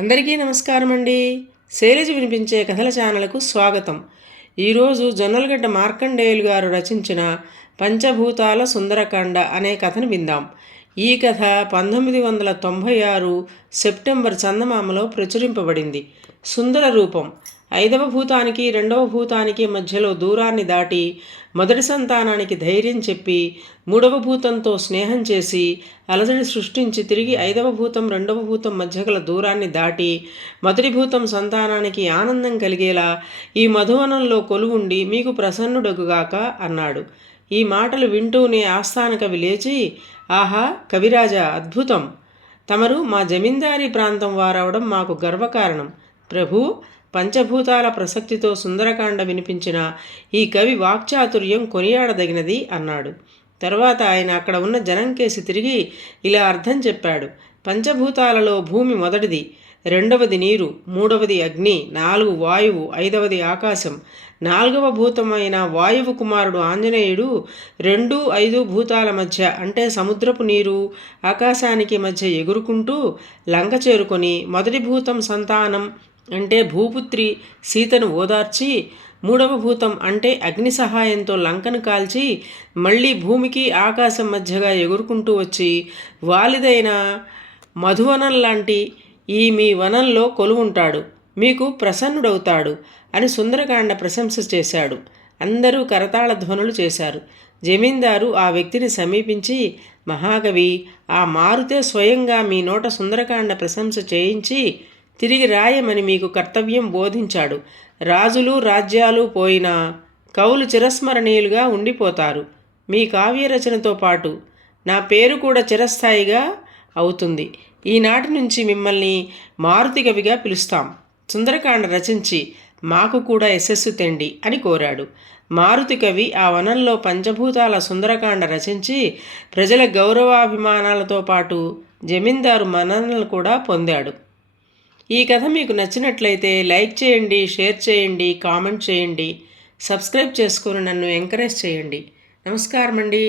అందరికీ నమస్కారం అండి. శైలజ వినిపించే కథల ఛానల్కు స్వాగతం. ఈరోజు జొన్నలగడ్డ మార్కండేయులు గారు రచించిన పంచభూతాల సుందరకాండ అనే కథను విందాం. ఈ కథ 1996 సెప్టెంబర్ చందమామలో ప్రచురింపబడింది. సుందర రూపం. 5వ భూతానికి 2వ భూతానికి మధ్యలో దూరాన్ని దాటి మొదటి సంతానానికి ధైర్యం చెప్పి 3వ భూతంతో స్నేహం చేసి అలజడి సృష్టించి తిరిగి 5వ భూతం 2వ భూతం మధ్య గల దూరాన్ని దాటి మొదటి భూతం సంతానానికి ఆనందం కలిగేలా ఈ మధువనంలో కొలువుండి మీకు ప్రసన్నుడగుగాక అన్నాడు. ఈ మాటలు వింటూనే ఆస్థాన కవి లేచి, ఆహా కవిరాజా, అద్భుతం! తమరు మా జమీందారీ ప్రాంతం వారవడం మాకు గర్వకారణం. ప్రభు, పంచభూతాల ప్రసక్తితో సుందరకాండ వినిపించిన ఈ కవి వాక్చాతుర్యం కొనియాడదగినది అన్నాడు. తర్వాత ఆయన అక్కడ ఉన్న జనం కేసి తిరిగి ఇలా అర్థం చెప్పాడు. పంచభూతాలలో భూమి మొదటిది, 2వది నీరు, 3వది అగ్ని, 4 వాయువు, 5వది ఆకాశం. 4వ భూతమైన వాయువు కుమారుడు ఆంజనేయుడు 2, 5 భూతాల మధ్య అంటే సముద్రపు నీరు ఆకాశానికి మధ్య ఎగురుకుంటూ లంక చేరుకొని మొదటి భూతం సంతానం అంటే భూపుత్రి సీతను ఓదార్చి 3వ భూతం అంటే అగ్ని సహాయంతో లంకను కాల్చి మళ్ళీ భూమికి ఆకాశం మధ్యగా ఎగురుకుంటూ వచ్చి వాలిదైన మధువనం లాంటి ఈ మీ వనంలో కొలువుంటాడు, మీకు ప్రసన్నుడవుతాడు అని సుందరకాండ ప్రశంస చేశాడు. అందరూ కరతాళ ధ్వనులు చేశారు. జమీందారు ఆ వ్యక్తిని సమీపించి, మహాకవి, ఆ మారుతే స్వయంగా మీ నోట సుందరకాండ ప్రశంస చేయించి తిరిగి రాయమని మీకు కర్తవ్యం బోధించాడు. రాజులు రాజ్యాలు పోయినా కవులు చిరస్మరణీయులుగా ఉండిపోతారు. మీ కావ్యరచనతో పాటు నా పేరు కూడా చిరస్థాయిగా అవుతుంది. ఈనాటి నుంచి మిమ్మల్ని మారుతి కవిగా పిలుస్తాం. సుందరకాండ రచించి మాకు కూడా యశస్సు తెండి అని కోరాడు. మారుతి కవి ఆ వనంలో పంచభూతాల సుందరకాండ రచించి ప్రజల గౌరవాభిమానాలతో పాటు జమీందారు మన్ననలు కూడా పొందాడు. ఈ కథ మీకు నచ్చినట్లయితే లైక్ చేయండి, షేర్ చేయండి, కామెంట్ చేయండి, సబ్స్క్రైబ్ చేసుకొని నన్ను ఎంకరేజ్ చేయండి. నమస్కారం అండి.